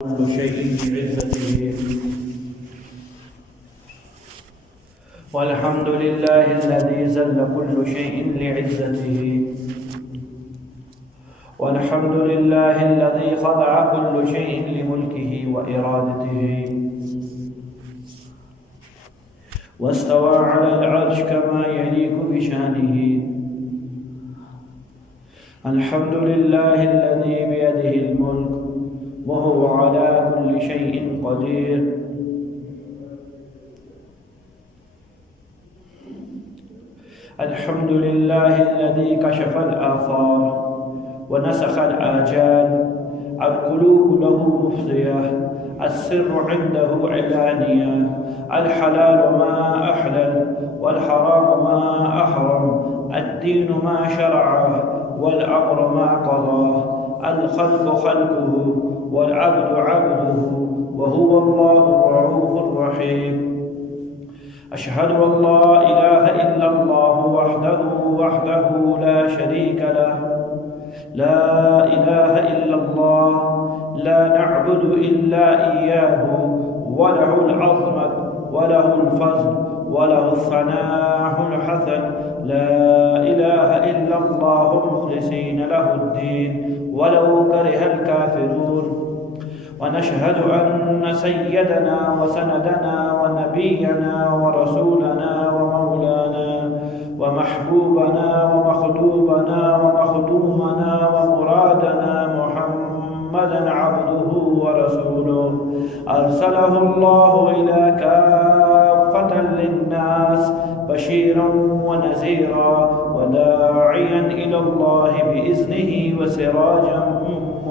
كل شيء بعزته والحمد لله الذي ذل كل شيء لعزته والحمد لله الذي خضع كل شيء لملكه وإرادته واستوى على العرش كما يليق بشانه الحمد لله الذي بيده الملك وهو على كل شيء قدير الحمد لله الذي كشف الآثار ونسخ الآجال القلوب له مفضية السر عنده علانية الحلال ما أحلل والحرام ما أحرم الدين ما شرعه والأمر ما قضاه الخلق خلقه والعبد عبده وهو الله الرؤوف الرحيم أشهد أن لا إله إلا الله وحده لا شريك له لا إله إلا الله لا نعبد إلا إياه وله العظمة وله الفضل وله الثناء الحسن لا إله إلا الله مخلصين له الدين ولو كره الكافرون ونشهد أن سيدنا وسندنا ونبينا ورسولنا ومولانا ومحبوبنا ومخدوبنا ومخدومنا ومرادنا محمدا عبده ورسوله أرسله الله إلى كافة للناس بشيرا ونذيرا وداعيا إلى الله بإذنه وسراجا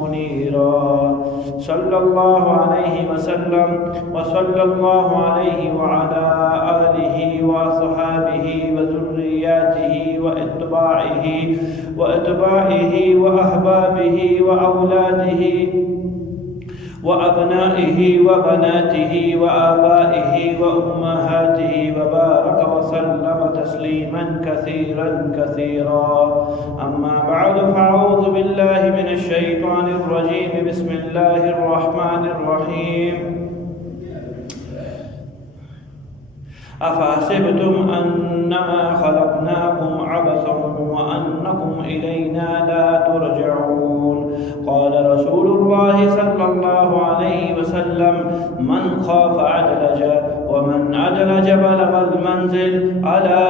منيرا صلى الله عليه وسلم وصلى الله عليه وعلى آله وصحابه وذرياته وأتباعه وأحبابه وأولاده وأبنائه وبناته وآبائه وأمهاته وبارك وسلم تسليما كثيرا أما بعد فأعوذ بالله من الشيطان الرجيم بسم الله الرحمن الرحيم أفحسبتم أنما خلقناكم عبثا وأنكم إلينا لا ترجعون قال رسول الله صلى الله عليه وسلم من خاف أدلج ومن أدلج بلغ المنزل ألا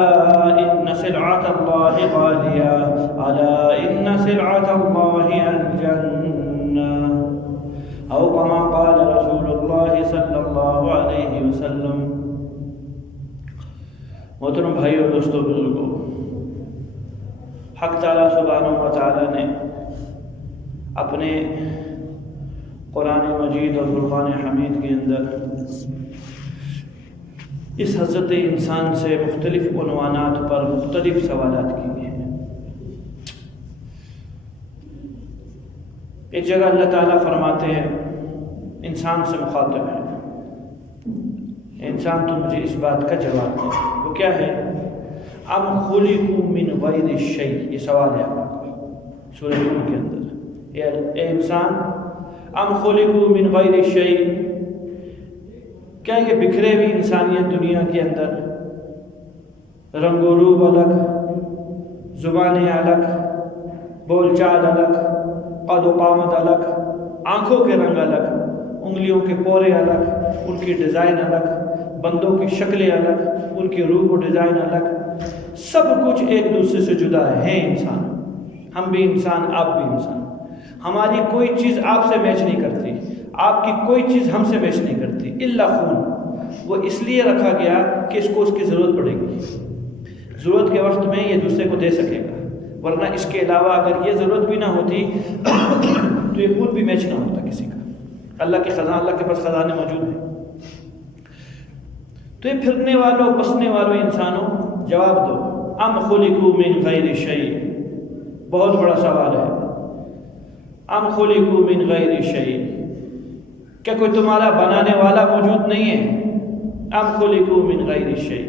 إن سلعة الله غالية ألا إن سلعة الله الجنة أو كما قال رسول الله صلى الله عليه وسلم. محترم بھائیو اور دوستو بزرگو، حق تعالیٰ سبحانہ و تعالیٰ نے اپنے قرآن مجید اور فرقان حمید کے اندر اس حضرت انسان سے مختلف عنوانات پر مختلف سوالات کیے ہیں. ایک جگہ اللہ تعالیٰ فرماتے ہیں، انسان سے مخاطب ہے، انسان تو مجھے اس بات کا جواب دے. وہ کیا ہے؟ ام خلقوا من غیر شیء. یہ سوال ہے اللہ کا سورہ نور کے اندر. اے انسان، ام خلقوا من غیر شیء، کیا یہ بکھرے ہوئی انسانیت دنیا کے اندر، رنگ و روپ الگ، زبانیں الگ، بول چال الگ، قد و قامت الگ، آنکھوں کے رنگ الگ، انگلیوں کے پورے الگ، ان کی ڈیزائن الگ، بندوں کی شکلیں الگ، ان کی روح و ڈیزائن الگ، سب کچھ ایک دوسرے سے جدا ہے. انسان، ہم بھی انسان، آپ بھی انسان. ہماری کوئی چیز آپ سے میچ نہیں کرتی، آپ کی کوئی چیز ہم سے میچ نہیں کرتی الا خون. وہ اس لیے رکھا گیا کہ اس کو اس کی ضرورت پڑے گی، ضرورت کے وقت میں یہ دوسرے کو دے سکے گا، ورنہ اس کے علاوہ اگر یہ ضرورت بھی نہ ہوتی تو یہ خون بھی میچ نہ ہوتا کسی کا. اللہ کے پاس خزانے موجود ہیں. تو یہ پھرنے والوں، بسنے والوں انسانوں، جواب دو. ام خلقوا من غیر شیء، بہت بڑا سوال ہے. ام خلقوا من غیر شیء، کیا کوئی تمہارا بنانے والا موجود نہیں ہے؟ ام خلقوا من غیر شیء،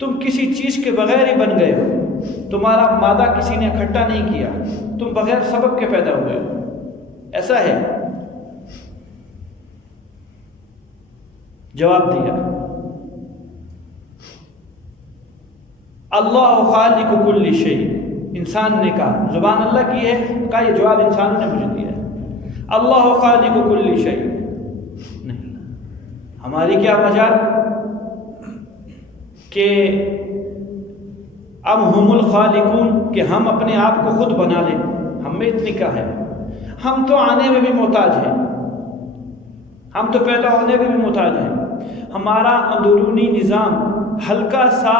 تم کسی چیز کے بغیر ہی بن گئے ہو. تمہارا مادہ کسی نے اکٹھا نہیں کیا، تم بغیر سبب کے پیدا ہوئے ہو. ایسا ہے جواب دیا اللہ خالق کل شیء، انسان نے کہا، زبان اللہ کی ہے، کہا یہ جواب انسانوں نے مجھے دیا ہے، اللہ خالق کل شیء نہیں، ہماری کیا مجال کہ ام ہم الخالقون، کہ ہم اپنے آپ کو خود بنا لیں، ہم میں اتنی کیا ہے، ہم تو آنے میں بھی محتاج ہیں، ہم تو پیدا ہونے میں بھی محتاج ہیں، ہمارا اندرونی نظام ہلکا سا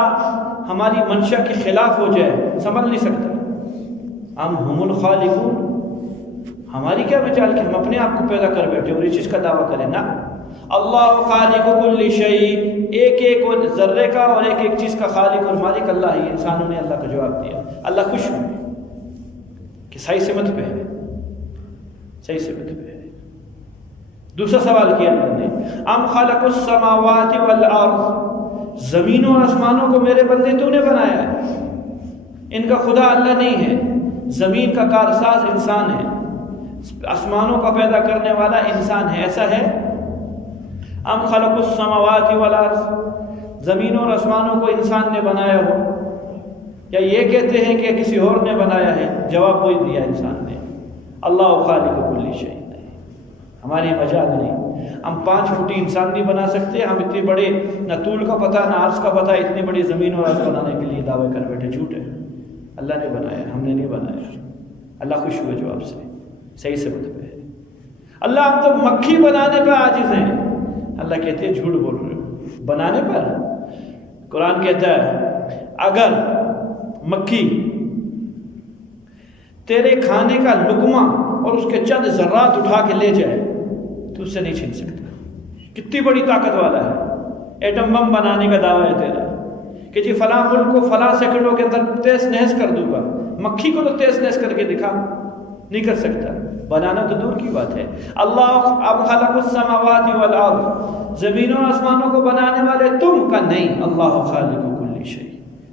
ہماری منشا کے خلاف ہو جائے سنبھل نہیں سکتا، ام ہم الخالقون، ہماری کیا مجال کہ ہم اپنے آپ کو پیدا کر بیٹھے اور اس چیز کا دعویٰ کریں نا، اللہ خالق کل شیء، ایک ایک ذرے کا اور ایک ایک چیز کا خالق اور مالک اللہ ہی، انسانوں نے اللہ کا جواب دیا، اللہ خوش ہوئے کہ صحیح سمت پہ ہے، صحیح سمت پہ ہے۔ دوسرا سوال کیا اللہ نے، ام خلق السماوات والارض، زمینوں اور آسمانوں کو میرے بندے تو نے بنایا ہے، ان کا خدا اللہ نہیں ہے، زمین کا کارساز انسان ہے، آسمانوں کا پیدا کرنے والا انسان ہے، ایسا ہے؟ ام خلق السماوات والارض، زمینوں اور آسمانوں کو انسان نے بنایا ہو، یا یہ کہتے ہیں کہ کسی اور نے بنایا ہے؟ جواب وہی دیا انسان نے، اللہ خالق کل شیء، ہماری مجال نہیں، ہم 5 فٹی انسان نہیں بنا سکتے، ہم اتنے بڑے نہ طول کا پتہ نہ عرض کا پتہ، اتنی بڑی زمین اور عرض بنانے کے لیے دعوے کر بیٹھے، جھوٹ ہے، اللہ نے بنایا، ہم نے نہیں بنایا، اللہ خوش ہوئے جواب سے، صحیح سے بات ہے، اللہ ہم تو مکھی بنانے پہ عاجز ہیں، اللہ کہتے ہیں جھوٹ بول رہے ہو، بنانے پر قرآن کہتا ہے اگر مکھی تیرے کھانے کا لقمہ اور اس کے چند ذرات اٹھا کے لے جائے تو اس سے نہیں چھین سکتا، کتنی بڑی طاقت والا ہے، ایٹم بم بنانے کا دعویٰ ہے تیرا کہ جی فلاں ملک کو فلاں سیکنڈوں کے اندر تیز نحس کر دوں گا، مکھی کو تو تیز نحس کر کے دکھا، نہیں کر سکتا، بنانا تو دور کی بات ہے۔ اللہ اب خلق السماوات والارض، زمینوں اور آسمانوں کو بنانے والے تم کا نہیں، اللہ خالق کل شیء،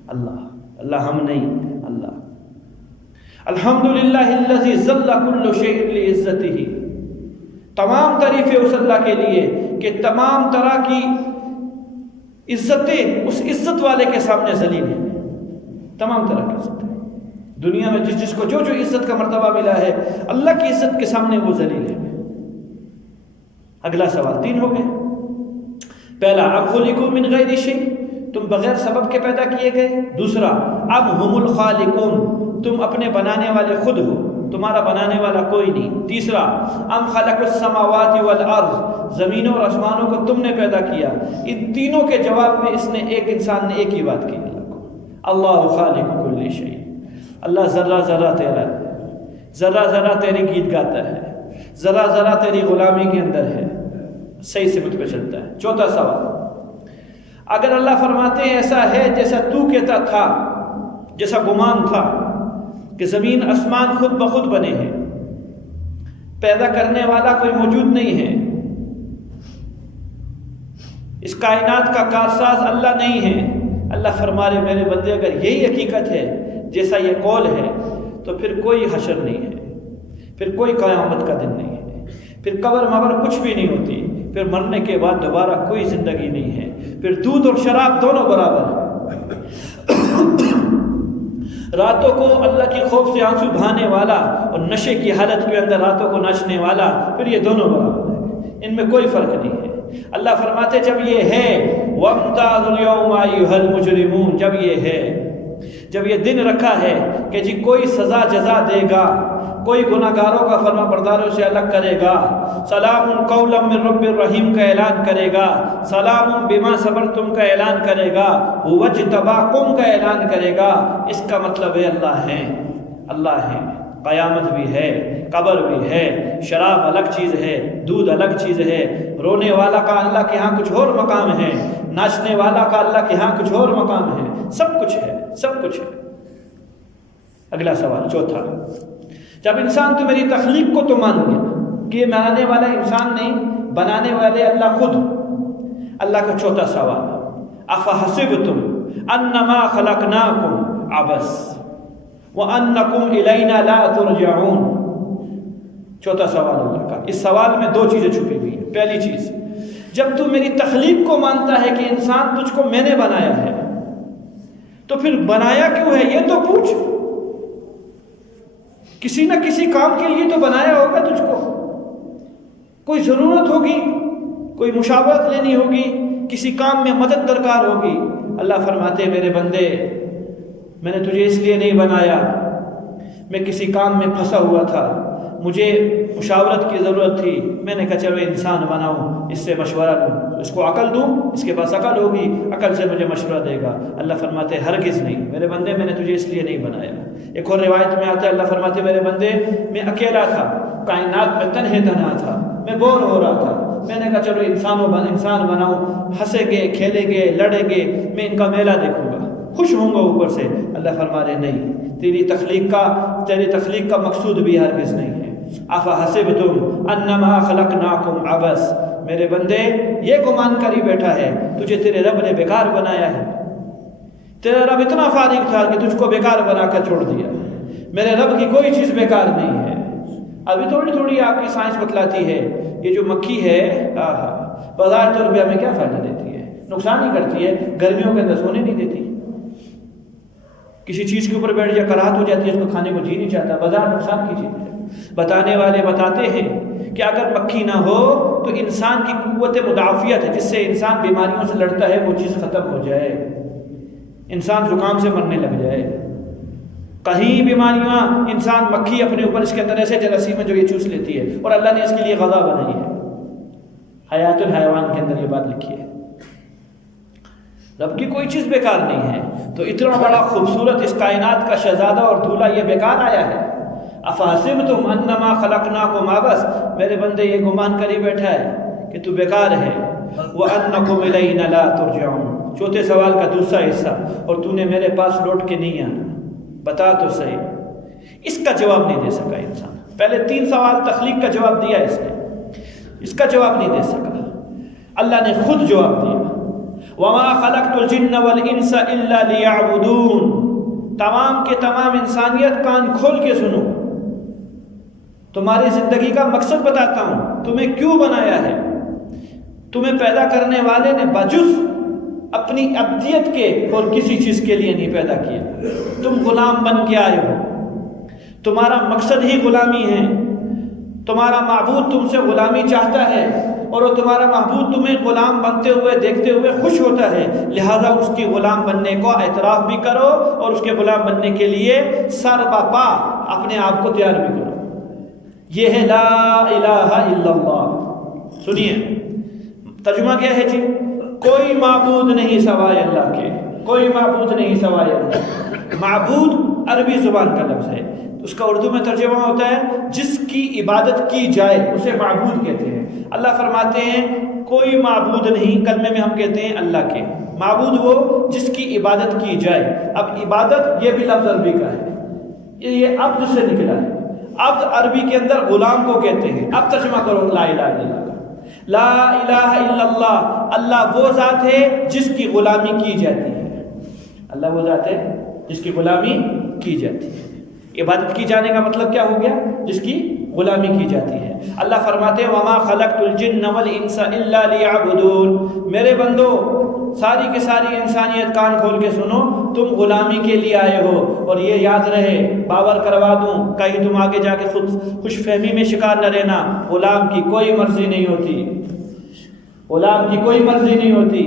اللہ ہم نہیں، اللہ الحمدللہ الذی ذل کل شیء لعزتہ، تمام تعریفیں اس اللہ کے لیے کہ تمام طرح کی عزتیں اس عزت والے کے سامنے ذلیل ہیں، تمام طرح کی عزتیں دنیا میں جس کو جو عزت کا مرتبہ ملا ہے، اللہ کی عزت کے سامنے وہ ذلیل ہے۔ اگلا سوال 3 ہو گئے، پہلا اب خلقوا من غیر شیء، تم بغیر سبب کے پیدا کیے گئے، دوسرا اب ہم الخالقون، تم اپنے بنانے والے خود ہو، تمہارا بنانے والا کوئی نہیں، تیسرا ام خلق السماوات والارض، زمینوں اور آسمانوں کو تم نے پیدا کیا۔ ان تینوں کے جواب میں اس نے ایک انسان نے ایک ہی بات کی، اللہ خالق کل شیء، اللہ ذرہ ذرہ تیرا ہے، ذرہ ذرہ تیری گیت گاتا ہے، ذرہ ذرہ تیری غلامی کے اندر ہے، صحیح سمت پہ چلتا ہے۔ چوتھا سوال، اگر اللہ فرماتے ہیں ایسا ہے جیسا تو کہتا تھا، جیسا گمان تھا کہ زمین آسمان خود بخود بنے ہیں، پیدا کرنے والا کوئی موجود نہیں ہے، اس کائنات کا کارساز اللہ نہیں ہے، اللہ فرما رہے میرے بندے اگر یہی حقیقت ہے جیسا یہ قول ہے تو پھر کوئی حشر نہیں ہے، پھر کوئی قیامت کا دن نہیں ہے، پھر قبر مبر کچھ بھی نہیں ہوتی، پھر مرنے کے بعد دوبارہ کوئی زندگی نہیں ہے، پھر دودھ اور شراب دونوں برابر ہیں، راتوں کو اللہ کی خوف سے آنسو بہانے والا اور نشے کی حالت کے اندر راتوں کو ناچنے والا، پھر یہ دونوں برابر ہیں، ان میں کوئی فرق نہیں ہے۔ اللہ فرماتے جب یہ ہے وَامْتَازُوا الْيَوْمَ أَيُّهَا الْمُجْرِمُونَ، جب یہ ہے، جب یہ دن رکھا ہے کہ جی کوئی سزا جزا دے گا، کوئی گناہگاروں کا فرما برداروں سے الگ کرے گا، سلام قولا من رب الرحیم کا اعلان کرے گا، سلام بما صبرتم کا اعلان کرے گا، وجتباکم کا اعلان کرے گا، اس کا مطلب ہے اللہ ہے، اللہ ہے، قیامت بھی ہے، قبر بھی ہے، شراب الگ چیز ہے، دودھ الگ چیز ہے، رونے والا کا اللہ کے ہاں کچھ اور مقام ہے، ناچنے والا کا اللہ کے ہاں کچھ اور مقام ہے، سب کچھ ہے، سب کچھ ہے۔ اگلا سوال چوتھا، جب انسان تو میری تخلیق کو تو مان گیا کہ یہ بنانے والا انسان نہیں، بنانے والے اللہ خود، اللہ کا چوتھا سوال، افحسبتم انما خلقناکم عبث وانکم الینا لا ترجعون، چوتھا سوال اللہ کا۔ اس سوال میں 2 چیزیں چھپی ہوئی ہیں۔ پہلی چیز جب تو میری تخلیق کو مانتا ہے کہ انسان تجھ کو میں نے بنایا ہے، تو پھر بنایا کیوں ہے یہ تو پوچھ۔ کسی نہ کسی کام کے لیے تو بنایا ہوگا تجھ کو، کوئی ضرورت ہوگی، کوئی مشاورت لینی ہوگی، کسی کام میں مدد درکار ہوگی۔ اللہ فرماتے ہیں میرے بندے میں نے تجھے اس لیے نہیں بنایا، میں کسی کام میں پھنسا ہوا تھا، مجھے مشاورت کی ضرورت تھی، میں نے کہا چلو انسان بناؤں، اس سے مشورہ لوں، اس کو عقل دوں، اس کے پاس عقل ہوگی، عقل سے مجھے مشورہ دے گا۔ اللہ فرماتے ہیں ہرگز نہیں میرے بندے، میں نے تجھے اس لیے نہیں بنایا۔ ایک اور روایت میں آتا ہے اللہ فرماتے ہیں میرے بندے میں اکیلا تھا، کائنات میں تنہے تنہا تھا، میں بور ہو رہا تھا، میں نے کہا چلو انسان بناؤں، ہنسیں گے، کھیلیں گے، لڑیں گے، میں ان کا میلہ دیکھوں گا، خوش ہوں گا اوپر سے۔ اللہ فرما رہے نہیں، تیری تخلیق کا مقصود بھی ہرگز نہیں ہے۔ افحسبتم انما خلقناکم عبث، میرے بندے یہ گمان کر ہی بیٹھا ہے تجھے تیرے رب نے بیکار بنایا ہے۔ تیرا رب اتنا فارغ تھا کہ تجھ کو بیکار بنا کر چھوڑ دیا۔ میرے رب کی کوئی چیز بیکار نہیں ہے۔ ابھی تھوڑی تھوڑی آپ کی سائنس بتلاتی ہے یہ جو مکھی ہے بظاہر طور پہ ہمیں کیا فائدہ دیتی ہے؟ نقصان ہی کرتی ہے، گرمیوں کے اندر سونے نہیں دیتی، کسی چیز کے اوپر بیٹھ جائے کراہت ہو جاتی ہے، اس کو کھانے کو جی نہیں چاہتا، بظاہر نقصان کی چیز ہے۔ بتانے والے بتاتے ہیں کہ اگر مکھی نہ ہو تو انسان کی قوت مدافعت ہے جس سے انسان بیماریوں سے لڑتا ہے، وہ چیز ختم ہو جائے، انسان زکام سے مرنے لگ جائے، کہیں بیماریاں انسان مکھی اپنے اوپر اس کے اندر ایسے جراثیم ہے جو یہ چوس لیتی ہے، اور اللہ نے اس کے لیے غذا بنائی ہے۔ حیات الحیوان کے اندر یہ بات لکھی ہے، رب کی کوئی چیز بیکار نہیں ہے۔ تو اتنا بڑا خوبصورت اس کائنات کا شہزادہ اور دولہا یہ بیکار آیا ہے۔ افحسبتم انما خلقناکم عبث، میرے بندے یہ گمان کر ہی بیٹھا ہے کہ تو بیکار ہے۔ وانکم الینا لا ترجعون، چوتھے سوال کا دوسرا حصہ، اور تو نے میرے پاس لوٹ کے نہیں آنا، بتا تو صحیح۔ اس کا جواب نہیں دے سکا انسان۔ پہلے 3 سوال تخلیق کا جواب دیا اس نے، اس کا جواب نہیں دے سکا۔ اللہ نے خود جواب دیا، وما خلقت الجن والانس الا ليعبدون، تمام کے تمام انسانیت کان کھول کے سنو، تمہاری زندگی کا مقصد بتاتا ہوں، تمہیں کیوں بنایا ہے۔ تمہیں پیدا کرنے والے نے بجز اپنی ابدیت کے اور کسی چیز کے لیے نہیں پیدا کیا، تم غلام بن کے آئے ہو، تمہارا مقصد ہی غلامی ہے، تمہارا معبود تم سے غلامی چاہتا ہے، اور وہ تمہارا محبوب تمہیں غلام بنتے ہوئے دیکھتے ہوئے خوش ہوتا ہے، لہذا اس کی غلام بننے کو اعتراف بھی کرو، اور اس کے غلام بننے کے لیے سر پا اپنے آپ کو تیار بھی کرو۔ یہ ہے لا الہ الا اللہ۔ سنیے ترجمہ کیا ہے جی؟ کوئی معبود نہیں سوائے اللہ کے، کوئی معبود نہیں سوائے اللہ۔ معبود عربی زبان کا لفظ ہے، اس کا اردو میں ترجمہ ہوتا ہے جس کی عبادت کی جائے اسے معبود کہتے ہیں۔ اللہ فرماتے ہیں کوئی معبود نہیں، کلمے میں ہم کہتے ہیں اللہ کے، معبود وہ جس کی عبادت کی جائے۔ اب عبادت یہ بھی لفظ عربی کا ہے، یہ عبد سے نکلا ہے، عبد عربی کے اندر غلام کو کہتے ہیں۔ اب ترجمہ کرو لا الہ الا اللہ کا، لا الہ الا اللہ، اللہ وہ ذات ہے جس کی غلامی کی جاتی ہے، اللہ وہ ذات ہے جس کی غلامی کی جاتی ہے۔ عبادت کی جانے کا مطلب کیا ہو گیا؟ جس کی غلامی کی جاتی ہے۔ اللہ فرماتے ہیں وما خلقت الجن والانس الا ليعبدون، میرے بندو ساری کی ساری انسانیت کان کھول کے سنو، تم غلامی کے لیے آئے ہو، اور یہ یاد رہے، باور کروا دوں، کہیں تم آگے جا کے خود خوش فہمی میں شکار نہ رہنا، غلام کی کوئی مرضی نہیں ہوتی، غلام کی کوئی مرضی نہیں ہوتی۔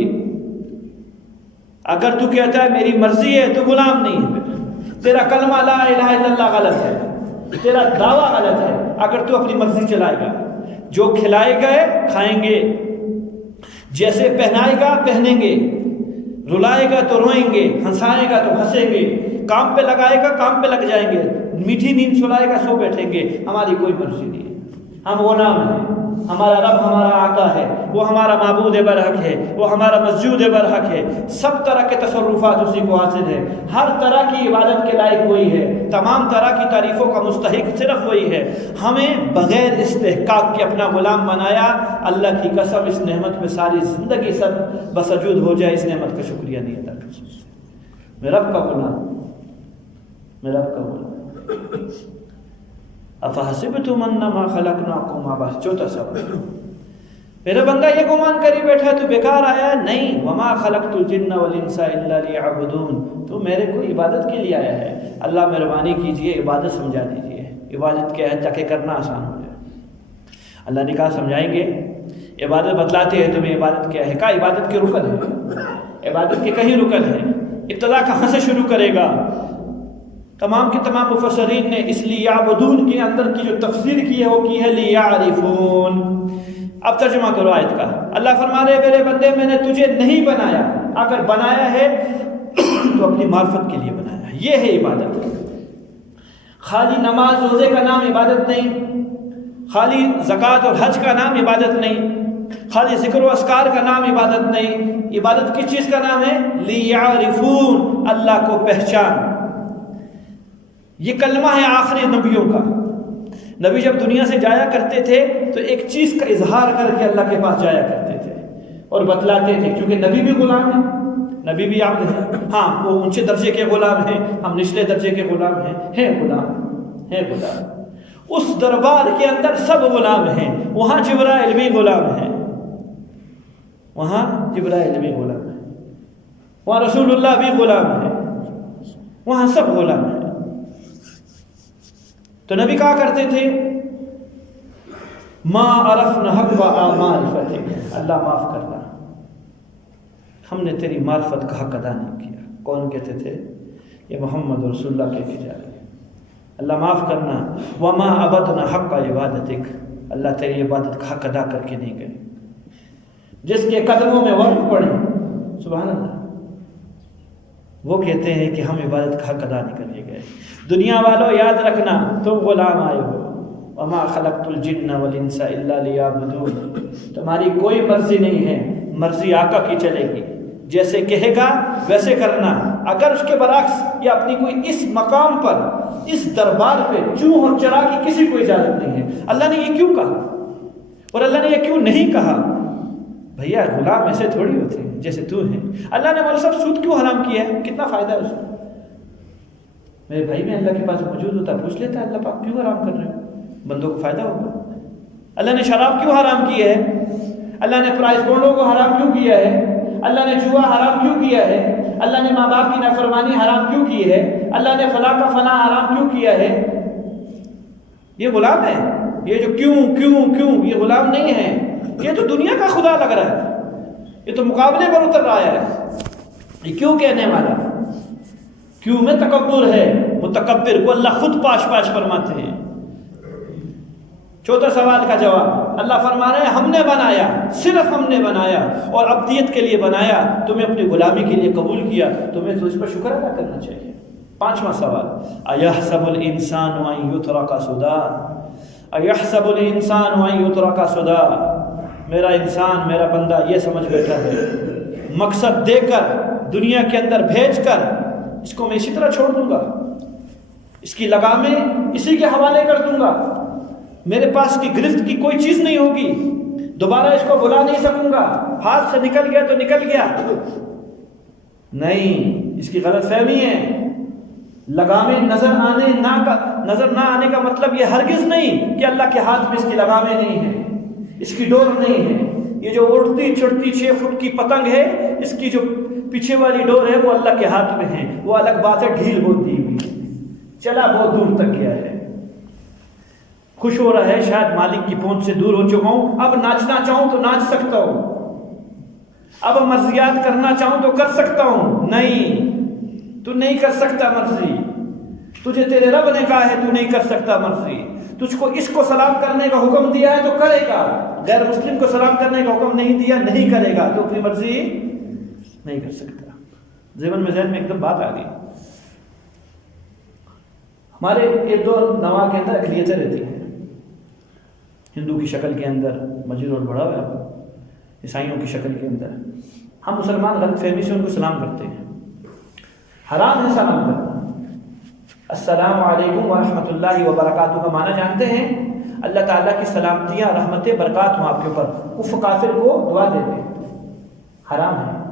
اگر تو کہتا ہے میری مرضی ہے تو غلام نہیں ہے، تیرا کلمہ لا الہ الا اللہ غلط ہے، تیرا دعویٰ غلط ہے۔ اگر تو اپنی مرضی چلائے گا، جو کھلائے گئے کھائیں گے، جیسے پہنائے گا پہنیں گے، رلائے گا تو روئیں گے، ہنسائے گا تو ہنسیں گے، کام پہ لگائے گا کام پہ لگ جائیں گے، میٹھی نیند سلائے گا سو بیٹھیں گے، ہماری کوئی مرضی نہیں ہے، ہم غلام ہیں، ہمارا رب ہمارا آقا ہے، وہ ہمارا معبود برحق ہے، وہ ہمارا مسجود برحق ہے، سب طرح کے تصرفات اسی کو حاصل ہے، ہر طرح کی عبادت کے لائق وہی ہے، تمام طرح کی تعریفوں کا مستحق صرف وہی ہے۔ ہمیں بغیر استحقاق کے اپنا غلام بنایا، اللہ کی قسم اس نعمت میں ساری زندگی سب بسجود ہو جائے، اس نعمت کا شکریہ نہیں ادا کر سکتے۔ میں رب کا غلام، میں رب کا غلام۔ افحسبتم انما خلقناکم عبث، چوتھا سوال میرا بندہ یہ گمان کری بیٹھا تو بیکار آیا ہے؟ نہیں، وما خلقت الجن والانس الا لیعبدون، تو میرے کو عبادت کے لیے آیا ہے۔ اللہ مہربانی کیجئے عبادت سمجھا دیجئے، عبادت کیا ہے تاکہ کرنا آسان ہو جائے۔ اللہ نے کہا سمجھائیں گے، عبادت بتلاتے ہیں تمہیں عبادت کیا ہے۔ کہا عبادت کے رکن ہے، عبادت کے کہیں رکن ہیں۔ ابتدا کہاں سے شروع کرے گا؟ تمام کے تمام مفسرین نے اس لیے یعبدون کے اندر کی جو تفسیر کی ہے وہ کی ہے لیعرفون۔ اب ترجمہ کرو آیت کا۔ اللہ فرما رہے میرے بندے میں نے تجھے نہیں بنایا، اگر بنایا ہے تو اپنی معرفت کے لیے بنایا ہے۔ یہ ہے عبادت۔ خالی نماز روزے کا نام عبادت نہیں، خالی زکوٰۃ اور حج کا نام عبادت نہیں، خالی ذکر و اذکار کا نام عبادت نہیں۔ عبادت کس چیز کا نام ہے؟ لیعرفون، اللہ کو پہچان۔ یہ کلمہ ہے آخری نبیوں کا۔ نبی جب دنیا سے جایا کرتے تھے تو ایک چیز کا اظہار کر کے اللہ کے پاس جایا کرتے تھے اور بتلاتے تھے، کیونکہ نبی بھی غلام ہیں، نبی بھی عبد ہیں۔ ہاں وہ اونچے درجے کے غلام ہیں، ہم نچلے درجے کے غلام ہیں غلام ہیں غلام۔ اس دربار کے اندر سب غلام ہیں، وہاں جبرائیل بھی غلام ہے، وہاں جبرائیل بھی غلام ہے، وہاں رسول اللہ بھی غلام ہے، وہاں سب غلام ہیں۔ تو نبی کہا کرتے تھے ما عرفنا حق معرفتک، اللہ معاف کرنا، ہم نے تیری معرفت کا حق ادا نہیں کیا۔ کون کہتے تھے؟ یہ محمد رسول اللہ کہتے جا رہے ہیں، اللہ معاف کرنا۔ وما عبدنا حق عبادتک، اللہ تیری عبادت کا حق ادا کر کے نہیں گئے۔ جس کے قدموں میں وقت پڑے، سبحان اللہ، وہ کہتے ہیں کہ ہم عبادت کا حق ادا نہیں کرنے گئے۔ دنیا والوں یاد رکھنا تم غلام آئے ہو، وما خلقت الجن والانس الا لیعبدون، تمہاری کوئی مرضی نہیں ہے، مرضی آقا کی چلے گی، جیسے کہے گا ویسے کرنا۔ اگر اس کے برعکس یا اپنی کوئی اس مقام پر، اس دربار پہ چوں اور چرا کی کسی کو اجازت نہیں ہے۔ اللہ نے یہ کیوں کہا اور اللہ نے یہ کیوں نہیں کہا؟ بھیا غلام ایسے تھوڑی ہوتے ہیں جیسے تو ہیں۔ اللہ نے مولانا صاحب سود کیوں حرام کیا ہے؟ کتنا فائدہ ہے اس کو؟ میرے بھائی میں اللہ کے پاس موجود ہوتا پوچھ لیتا ہے اللہ پاک کیوں حرام کر رہے ہو، بندوں کو فائدہ ہوگا۔ اللہ نے شراب کیوں حرام کی ہے؟ اللہ نے پرائز بونڈوں کو حرام کیوں کیا ہے؟ اللہ نے جوا حرام کیوں کیا ہے؟ اللہ نے ماں باپ کی نافرمانی حرام کیوں کی ہے؟ اللہ نے فلاں کا فلاں حرام کیوں کیا ہے؟ یہ غلام ہے، یہ جو کیوں یہ غلام نہیں ہے، یہ تو دنیا کا خدا لگ رہا ہے، یہ تو مقابلے پر اتر رہا ہے۔ یہ کیوں کہنے والا؟ کیوں میں تکبر ہے، متکبر کو اللہ خود پاش فرماتے ہیں۔ چوتھا سوال کا جواب، اللہ فرما رہے ہیں ہم نے بنایا، صرف ہم نے بنایا اور عبدیت کے لیے بنایا، تمہیں اپنی غلامی کے لیے قبول کیا، تمہیں تو اس پر شکر ادا کرنا چاہیے۔ پانچواں سوال، ایحسب الانسان ان یترک سدی، ایحسب الانسان ان یترک سدی، میرا انسان، میرا بندہ یہ سمجھ بیٹھا ہے مقصد دے کر، دنیا کے اندر بھیج کر اس کو میں اسی طرح چھوڑ دوں گا، اس کی لگامیں اسی کے حوالے کر دوں گا، میرے پاس کی گرفت کی کوئی چیز نہیں ہوگی، دوبارہ اس کو بلا نہیں سکوں گا، ہاتھ سے نکل گیا تو نکل گیا۔ نہیں، اس کی غلط فہمی ہے۔ لگامیں نظر نہ آنے کا مطلب یہ ہرگز نہیں کہ اللہ کے ہاتھ میں اس کی لگامیں نہیں ہیں، اس کی ڈور نہیں ہے۔ یہ جو اڑتی چڑھتی 6 فٹ کی پتنگ ہے، اس کی جو پیچھے والی ڈور ہے وہ اللہ کے ہاتھ میں ہے، وہ الگ بات ہے، ڈھیل بہت دی ہوئی، چلا بہت دور تک گیا ہے، خوش ہو رہا ہے، شاید مالک کی پہنچ سے دور ہو چکا ہوں، اب ناچنا چاہوں تو ناچ سکتا ہوں، اب مرضیات کرنا چاہوں تو کر سکتا ہوں۔ نہیں، تو نہیں کر سکتا مرضی، تجھے تیرے رب نے کہا ہے تو نہیں کر سکتا مرضی۔ تجھ کو اس کو سلام کرنے کا حکم دیا ہے تو کرے گا، غیر مسلم کو سلام کرنے کا حکم نہیں دیا، نہیں کرے گا، تو اپنی مرضی نہیں کر سکتا۔ ذہن میں ایک دم بات آ گئی، ہمارے ایک دو نواح کے اندر اقلیتیں رہتی ہیں، ہندو کی شکل کے اندر، مسجد روڈ بڑا ہوا ہے، عیسائیوں کی شکل کے اندر، ہم مسلمان غلط فہمی سے ان کو سلام کرتے ہیں، حرام ہے سلام کرنا۔ السلام علیکم ورحمۃ اللہ وبرکاتہ کا معنی جانتے ہیں؟ اللہ تعالیٰ کی سلامتیاں، رحمتیں، برکات ہوں آپ کے اوپر، کفر کافر کو دعا دیتے ہیں، حرام ہے۔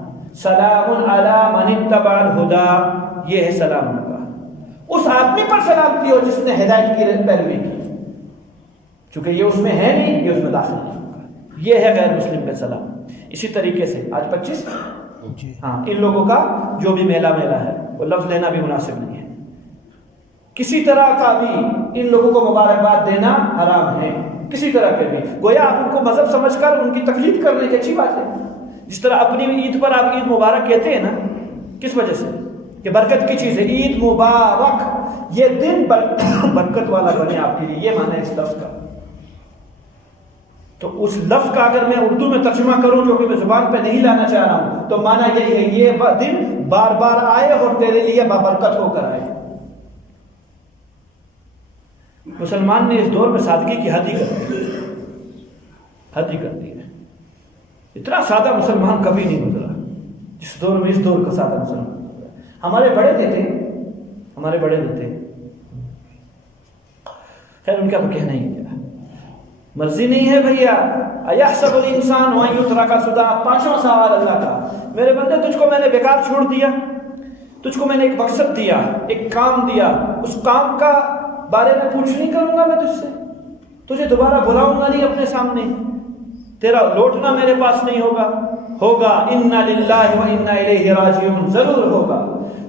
سلام علی من اتبع الہدی، یہ ہے سلام کا، اس آدمی پر سلامتی ہو جس نے ہدایت کی پیروی کی، چونکہ یہ اس میں ہے نہیں، یہ اس میں داخل نہیں ہوگا، یہ ہے غیر مسلم پہ سلام۔ اسی طریقے سے آج 25 ہاں ان لوگوں کا جو بھی میلہ ہے وہ لفظ لینا بھی مناسب نہیں ہے، کسی طرح کا بھی ان لوگوں کو مبارکباد دینا حرام ہے، کسی طرح کے بھی، گویا آپ ان کو مذہب سمجھ کر ان کی تقلید کرنے کی اچھی بات ہے۔ جس طرح اپنی عید پر آپ عید مبارک کہتے ہیں نا، کس وجہ سے؟ کہ برکت کی چیز ہے، عید مبارک، یہ دن برکت والا بنے آپ کے لیے، یہ معنی ہے اس لفظ کا۔ تو اس لفظ کا اگر میں اردو میں ترجمہ کروں جو کہ میں زبان پہ نہیں لانا چاہ رہا ہوں، تو معنی یہی ہے یہ دن بار بار آئے اور تیرے لیے بابرکت ہو کر آئے۔ مسلمان نے اس دور میں سادگی کی حد ہی کر دی، حد ہی کر دی ہے۔ اتنا سادہ مسلمان کبھی نہیں گزرا جس دور میں اس دور کا سادہ مسلمان گزرا۔ ہمارے بڑے دیتے، ہمارے بڑے دیتے، خیر ان کا تو کہنا ہی کیا، مرضی نہیں ہے بھیا۔ ایحسب الانسان ان یترک سدی، پانچواں سوال اللہ کا، میرے بندے تجھ کو میں نے بیکار چھوڑ دیا، تجھ کو میں نے ایک مقصد دیا، ایک کام دیا، اس کام کا بارے میں پوچھ نہیں کروں گا میں تجھ سے، تجھے دوبارہ بلاؤں گا نہیں اپنے سامنے، تیرا لوٹنا میرے پاس نہیں ہوگا، ہوگا انا للہ و انا الیہ راجعون، ضرور ہوگا۔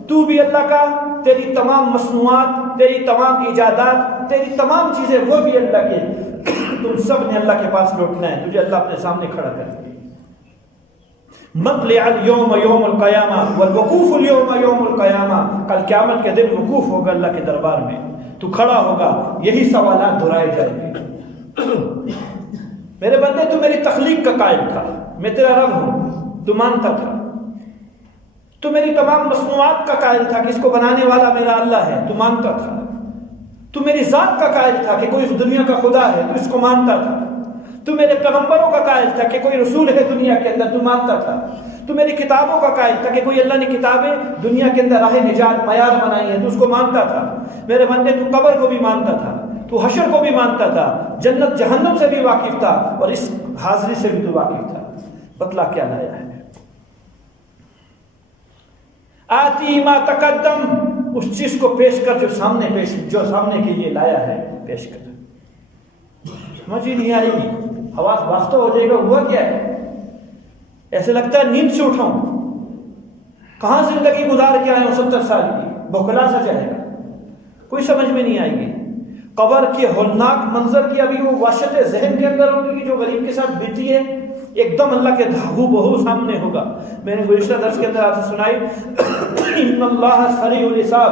تو بھی اللہ کا، تیری تمام مصنوعات، تیری تمام ایجادات، تیری تمام چیزیں وہ بھی اللہ کے، تم سب نے اللہ کے پاس لوٹنا ہے، تجھے اللہ اپنے سامنے کھڑا کر دے۔ مطلع اليوم یوم القیامہ والوقوف اليوم یوم القیامہ، کل قیامت کے دن وقوف ہوگا اللہ کے دربار میں، تو کھڑا ہوگا، یہی سوالات دہرائے جائیں گے۔ میرے بندے تو میری تخلیق کا قائل تھا، میں تیرا رب ہوں، تو مانتا تھا، تو میری تمام مصنوعات کا قائل تھا کہ اس کو بنانے والا میرا اللہ ہے، تو مانتا تھا، تو میری ذات کا قائل تھا کہ کوئی اس دنیا کا خدا ہے، تو اس کو مانتا تھا، تو میرے پیغمبروں کا قائل تھا کہ کوئی رسول ہے دنیا کے اندر، تو مانتا تھا، تو میری کتابوں کا قائل تھا کہ کوئی اللہ نے کتابیں دنیا کے اندر راہ نجات معیار بنائی ہیں، تو اس کو مانتا تھا۔ میرے بندے تو قبر کو بھی مانتا تھا، تو حشر کو بھی مانتا تھا، جنت جہنم سے بھی واقف تھا، اور اس حاضری سے بھی تو واقف تھا۔ بتلا کیا لایا ہے؟ آتی ما تقدم، اس چیز کو پیش کر جو سامنے کے لیے لایا ہے پیش کر۔ سمجھ ہی نہیں آئے گی، حواس باختہ ہو جائے گا، ہوا کیا ہے؟ ایسے لگتا ہے نیند سے اٹھاؤں، کہاں زندگی گزار کے آئے ہوں 70 سال کی، بوکھلا سا جائے گا، کوئی سمجھ میں نہیں آئے گی۔ قبر کے ہولناک منظر کی ابھی وہ وحشت ذہن کے اندر ہوگی جو غریب کے ساتھ بیتی ہے، ایک دم اللہ کے دھاگو بہو سامنے ہوگا۔ میں نے گزشتہ درس کے اندر آپ سے سنائی ان اللہ سریع الحساب،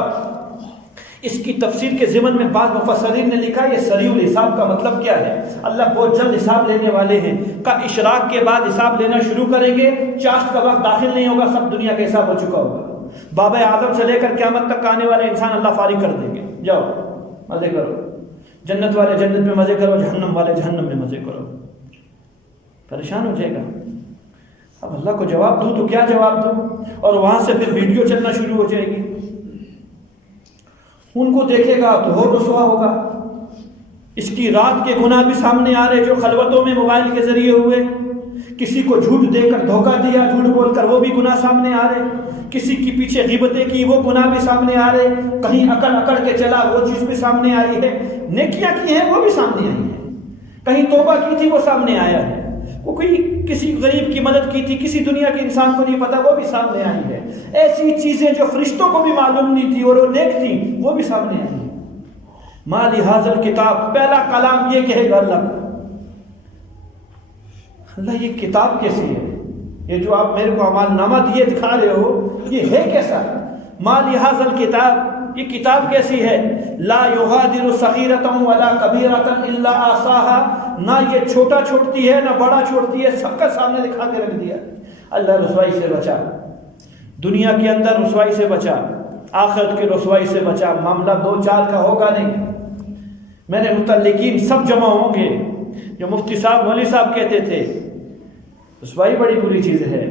اس کی تفسیر کے ضمن میں بعض مفسرین نے لکھا یہ سریع الحساب کا مطلب کیا ہے؟ اللہ بہت جلد حساب لینے والے ہیں، کا اشراق کے بعد حساب لینا شروع کریں گے، چاشت کا وقت داخل نہیں ہوگا، سب دنیا کا حساب ہو چکا ہوگا۔ بابا اعظم سے لے کر قیامت تک آنے والے انسان اللہ فارغ کر دیں گے، جاؤ مزے کرو، جنت والے جنت میں مزے کرو، جہنم والے جہنم میں مزے کرو۔ پریشان ہو جائے گا، اب اللہ کو جواب دوں تو کیا جواب دوں؟ اور وہاں سے پھر ویڈیو چلنا شروع ہو جائے گی، ان کو دیکھے گا تو اور رسوا ہوگا۔ اس کی رات کے گناہ بھی سامنے آ رہے جو خلوتوں میں موبائل کے ذریعے ہوئے، کسی کو جھوٹ دے کر دھوکہ دیا، جھوٹ بول کر وہ بھی گناہ سامنے آ رہے، کسی کے پیچھے غیبتیں کی وہ گناہ بھی سامنے آ رہے، کہیں اکڑ کے چلا وہ چیز بھی سامنے آئی ہے، نیکیاں کی ہیں وہ بھی سامنے آئی ہیں، کہیں توبہ کی تھی وہ سامنے آیا ہے، وہ کوئی کسی غریب کی مدد کی تھی، کسی دنیا کے انسان کو نہیں پتا وہ بھی سامنے آئی ہے، ایسی چیزیں جو فرشتوں کو بھی معلوم نہیں تھی اور وہ نیک تھی وہ بھی سامنے آئی ہیں۔ ما لہذا الکتاب، پہلا کلام یہ کہے گا اللہ کو، اللہ یہ کتاب کیسی ہے؟ یہ جو آپ میرے کو اعمال نامہ دیے دکھا رہے ہو یہ ہے کیسا؟ ما لہذا الکتاب، یہ کتاب کیسی ہے؟ لا یغادر صغیرۃ ولا کبیرۃ الا احصاها، نہ یہ چھوٹا چھوڑتی ہے نہ بڑا چھوڑتی ہے، سب کا سامنے دکھا کے رکھ دیا۔ اللہ رسوائی سے بچا، دنیا کے اندر رسوائی سے بچا، آخرت کی رسوائی سے بچا، معاملہ دو چار کا ہوگا نہیں۔ میرے متعلقین سب جمع ہوں گے، جو مفتی صاحب مولوی صاحب کہتے تھے رسوائی بڑی بری چیز ہے،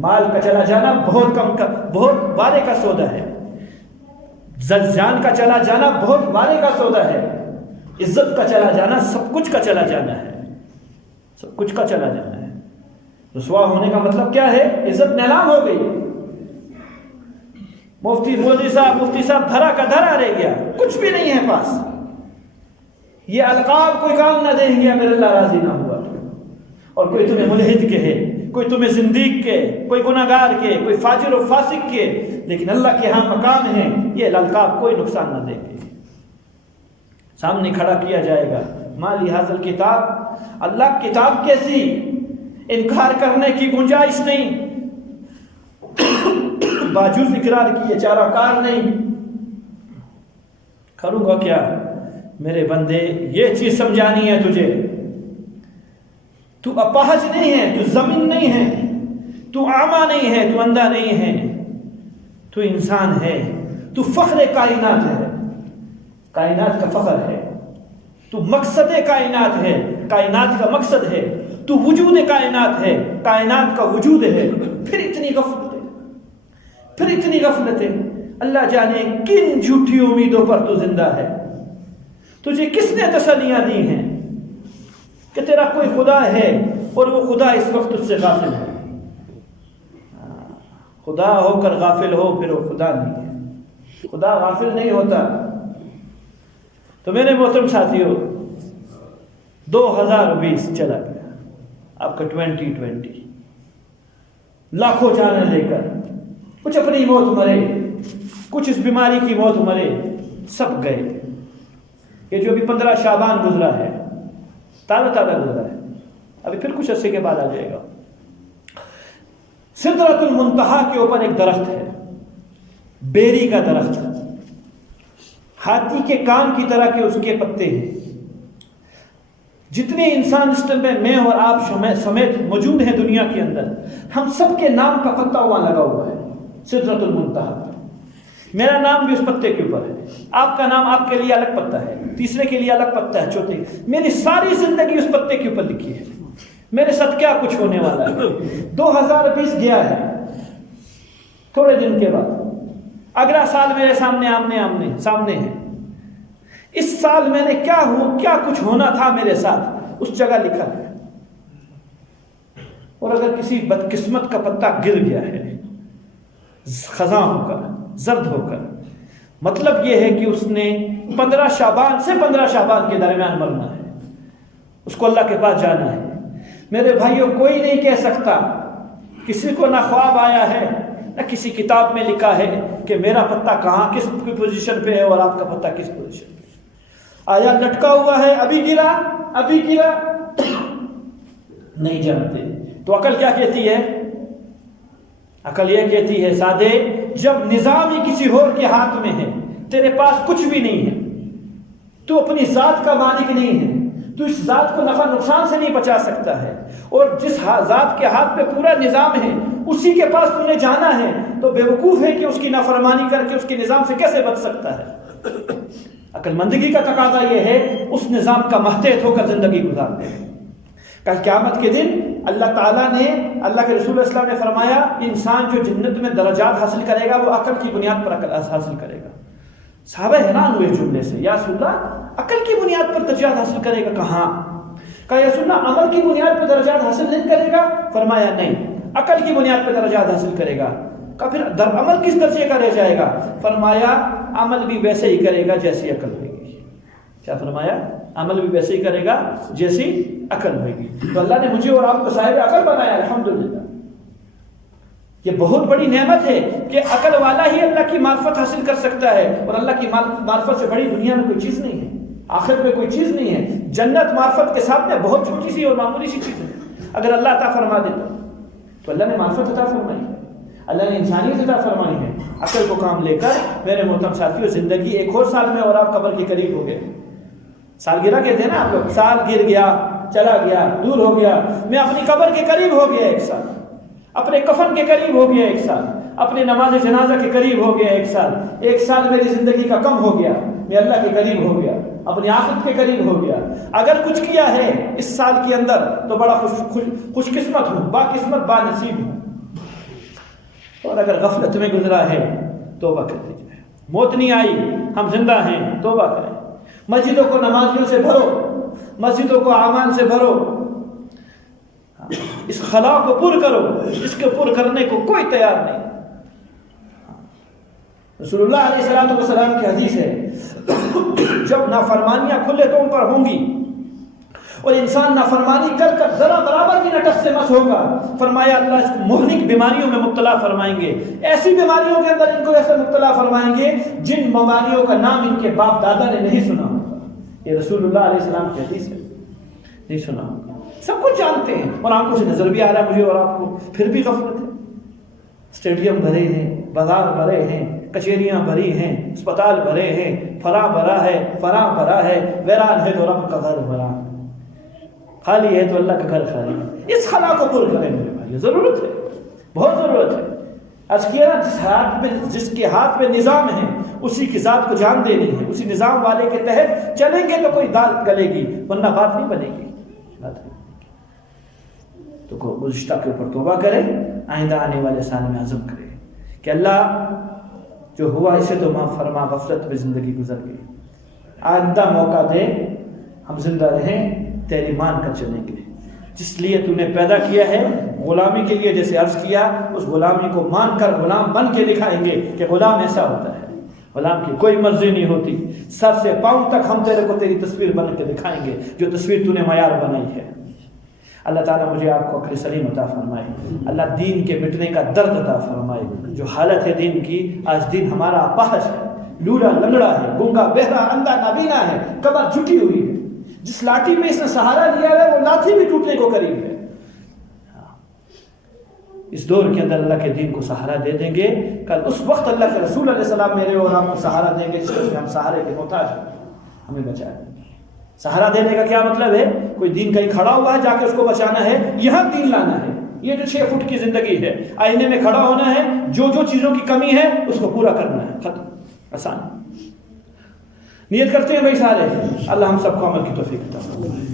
مال کا چلا جانا بہت کم کا، بہت وارے کا سودا ہے، جان کا چلا جانا بہت وارے کا سودا ہے، عزت کا چلا جانا سب کچھ کا چلا جانا ہے، سب کچھ کا چلا جانا ہے۔ رسوا ہونے کا مطلب کیا ہے؟ عزت نیلام ہو گئی، مفتی صاحب دھرا کا دھرا رہ گیا، کچھ بھی نہیں ہے پاس، یہ القاب کوئی کام نہ دیں گے اگر اللہ راضی نہ ہوا۔ اور کوئی تمہیں ملحد کہے، کوئی تمہیں زندیق کہے، کوئی گناہگار کہے، کوئی فاجر و فاسق کہے، لیکن اللہ کے ہاں مقام ہے، یہ القاب کوئی نقصان نہ دے گی۔ سامنے کھڑا کیا جائے گا، مالی حاصل کتاب، اللہ کتاب کیسی، انکار کرنے کی گنجائش نہیں، باجوز اقرار کیے چارہ کار نہیں۔ کروں گا کیا میرے بندے، یہ چیز سمجھانی ہے تجھے، تو اپاہج نہیں ہے، تو زمین نہیں ہے، تو اعمیٰ نہیں ہے، تو اندھا نہیں ہے، تو انسان ہے، تو فخر کائنات ہے، کائنات کا فخر ہے، تو مقصد کائنات ہے، کائنات کا مقصد ہے، تو وجود کائنات ہے، کائنات کا وجود ہے۔ پھر اتنی غفلتیں، پھر اتنی غفلتیں، اللہ جانے کن جھوٹی امیدوں پر تو زندہ ہے۔ تجھے کس نے تسلیاں دی ہیں کہ تیرا کوئی خدا ہے اور وہ خدا اس وقت اس سے غافل ہے؟ خدا ہو کر غافل ہو پھر وہ خدا نہیں ہے، خدا غافل نہیں ہوتا۔ تو میرے محترم ساتھیوں، 2020 چلا گیا، آپ کا 2020 لاکھوں جانیں لے کر، کچھ اپنی موت مرے، کچھ اس بیماری کی موت مرے، سب گئے۔ یہ جو ابھی 15 شعبان گزرا ہے، تازہ گزرا ہے، ابھی پھر کچھ عرصے کے بعد آ جائے گا۔ سدرۃ المنتہا کے اوپر ایک درخت ہے، بیری کا درخت، ہاتھی کے کان کی طرح کے اس کے پتے ہیں۔ جتنے انسان اس ٹائم میں اور آپ سمیت موجود ہیں دنیا کے اندر، ہم سب کے نام کا پتا وہاں لگا ہوا ہے، سدرۃ المنتہا۔ میرا نام بھی اس پتے کے اوپر ہے، آپ کا نام آپ کے لیے الگ پتا ہے، تیسرے کے لیے الگ پتا ہے، چوتھے۔ میری ساری زندگی اس پتے کے اوپر لکھی ہے، میرے ساتھ کیا کچھ ہونے والا ہے۔ 2020 گیا ہے، تھوڑے دن کے بعد اگلا سال میرے سامنے ہے۔ اس سال میں نے کیا کچھ ہونا تھا میرے ساتھ، اس جگہ لکھا ہے۔ اور اگر کسی بدقسمت کا پتا گر گیا ہے خزاں ہو کر، زرد ہو کر، مطلب یہ ہے کہ اس نے 15 شعبان سے 15 شعبان کے درمیان مرنا ہے، اس کو اللہ کے پاس جانا ہے۔ میرے بھائیوں، کوئی نہیں کہہ سکتا، کسی کو نہ خواب آیا ہے نہ کسی کتاب میں لکھا ہے کہ میرا پتہ کہاں کس پوزیشن پہ ہے اور آپ کا پتہ کس پوزیشن پہ۔ آیا لٹکا ہوا ہے، ابھی گرا نہیں جانتے۔ تو عقل کیا کہتی ہے؟ عقل یہ کہتی ہے سادے، جب نظام ہی کسی اور کے ہاتھ میں ہے، تیرے پاس کچھ بھی نہیں ہے، تو اپنی ذات کا مالک نہیں ہے، تو اس ذات کو نفع نقصان سے نہیں بچا سکتا ہے، اور جس ذات کے ہاتھ پہ پورا نظام ہے اسی کے پاس تم نے جانا ہے، تو بے وقوف ہے کہ اس کی نافرمانی کر کے اس کے نظام سے کیسے بچ سکتا ہے؟ عقل مندگی کا تقاضا یہ ہے اس نظام کا محتاط ہو کر زندگی گزارنے۔ کل قیامت کے دن اللہ تعالیٰ نے، اللہ کے رسول اسلام نے فرمایا، انسان جو جنت میں درجات حاصل کرے گا وہ عقل کی بنیاد پر عقل حاصل کرے گا۔ صحابہ حیران ہوئے جملے سے، یا رسول اللہ عقل کی بنیاد پر درجات حاصل کرے گا؟ کہاں؟ کہا یا رسول اللہ عمل کی بنیاد پر درجات حاصل نہیں کرے گا؟ فرمایا نہیں، عقل کی بنیاد پر درجات حاصل کرے گا۔ کہا پھر عمل کس درجے کا رہ جائے گا؟ فرمایا عمل بھی ویسے ہی کرے گا جیسی عقل ہوئے گی۔ کیا فرمایا؟ عمل بھی ویسے ہی کرے گا جیسی عقل ہوئے گی۔ تو اللہ نے مجھے اور آپ کو صاحب عقل بنایا، الحمدللہ۔ یہ بہت بڑی نعمت ہے کہ عقل والا ہی اللہ کی معرفت حاصل کر سکتا ہے، اور اللہ کی معرفت سے بڑی دنیا میں کوئی چیز نہیں ہے، آخرت میں کوئی چیز نہیں ہے۔ جنت معرفت کے ساتھ میں بہت چھوٹی سی اور معمولی سی چیز ہے۔ اگر اللہ عطا فرما دے تو اللہ نے معرفت عطا فرمائی ہے، اللہ نے انسانیت عطا فرمائی ہے۔ عقل کو کام لے کر میرے محترم ساتھیوں، زندگی ایک اور سال میں اور آپ قبر کے قریب ہو گئے۔ سالگرہ کہتے ہیں نا آپ لوگ، سال گر گیا، چلا گیا، دور ہو گیا۔ میں اپنی قبر کے قریب ہو گیا ایک سال، اپنے کفن کے قریب ہو گیا ایک سال، اپنے نماز جنازہ کے قریب ہو گیا ایک سال۔ ایک سال میری زندگی کا کم ہو گیا، میں اللہ کے قریب ہو گیا، اپنی آخرت کے قریب ہو گیا۔ اگر کچھ کیا ہے اس سال کے اندر تو بڑا خوش قسمت ہوں، با قسمت با نصیب ہوں، اور اگر غفلت میں گزرا ہے توبہ کر لیجیے۔ موت نہیں آئی، ہم زندہ ہیں، توبہ کریں۔ مسجدوں کو نمازیوں سے بھرو، مسجدوں کو اعمال سے بھرو، اس خلا کو پر کرو، اس کو پر کرنے کو کوئی تیار نہیں۔ رسول اللہ علیہ السلام کی حدیث ہے، جب نافرمانیاں کھلے طور پر ہوں گی اور انسان نافرمانی کر کر ذرا برابر بھی سے مس ہوگا، فرمایا اللہ اس کو مہلک بیماریوں میں مبتلا فرمائیں گے، ایسی بیماریوں کے اندر ان کو ایسا مبتلا فرمائیں گے جن بیماریوں کا نام ان کے باپ دادا نے نہیں سنا ہوگا۔ یہ رسول اللہ علیہ السلام کی حدیث ہے، نہیں سنا ہوگا، سب کچھ جانتے ہیں اور آنکھوں سے نظر بھی آ رہا ہے مجھے اور آپ کو، پھر بھی غفلت ہے۔ اسٹیڈیم بھرے ہیں، بازار بھرے ہیں، کچہریاں بھری ہیں، اسپتال بھرے ہیں، فلاں بھرا ہے، فلاں بھرا ہے، ویران ہے تو رب کا گھر بھرا، خالی ہے تو اللہ کا گھر خالی ہے۔ اس خلا کو پور کریں میرے بھائی، ضرورت ہے، بہت ضرورت ہے۔ آج کیا جس کے ہاتھ میں نظام ہے اسی کی ذات کو جان دینی ہے، اسی نظام والے کے تحت چلیں گے تو کوئی دال گلے گی، ورنہ بات نہیں بنے گی، بات نہیں بنے گی۔ تو گزشتہ کے اوپر توبہ کریں، آئندہ آنے والے سال میں عزم کریں کہ اللہ جو ہوا اسے تو معاف فرما، غفلت میں زندگی گزر گئی، آئندہ موقع دے ہم زندہ رہیں تیری مان کر چلیں گے، جس لیے تو نے پیدا کیا ہے غلامی کے لیے، جیسے عرض کیا اس غلامی کو مان کر غلام بن کے دکھائیں گے کہ غلام ایسا ہوتا ہے، غلام کی کوئی مرضی نہیں ہوتی، سر سے پاؤں تک ہم تیرے کو تیری تصویر بن کے دکھائیں گے جو تصویر تو نے معیار بنائی ہے۔ اللہ تعالیٰ مجھے آپ کو عقل سلیم عطا فرمائے، اللہ دین کے مٹنے کا درد عطا فرمائے۔ جو حالت ہے دین کی، آج دین ہمارا اپاہج ہے، لولا لنگڑا ہے، گنگا بہرا اندھا نابینا ہے، کمر جھکی ہوئی ہے، جس لاٹھی میں اس نے سہارا لیا ہے وہ لاٹھی بھی ٹوٹنے کو قریب ہے۔ اس دور کے اندر اللہ کے دین کو سہارا دے دیں گے، کل اس وقت اللہ کے رسول علیہ السلام میرے اور آپ کو سہارا دیں گے جس کے ہم سہارے کے محتاج ہیں، ہمیں بچائیں۔ سہارا دینے کا کیا مطلب ہے؟ کوئی دین کہیں کھڑا ہوا ہے، جا کے اس کو بچانا ہے، یہاں دین لانا ہے۔ یہ جو 6 فٹ کی زندگی ہے، آئینے میں کھڑا ہونا ہے، جو چیزوں کی کمی ہے اس کو پورا کرنا ہے، ختم، آسان۔ نیت کرتے ہیں بھائی سارے، اللہ ہم سب کو عمل کی توفیق عطا فرمائے۔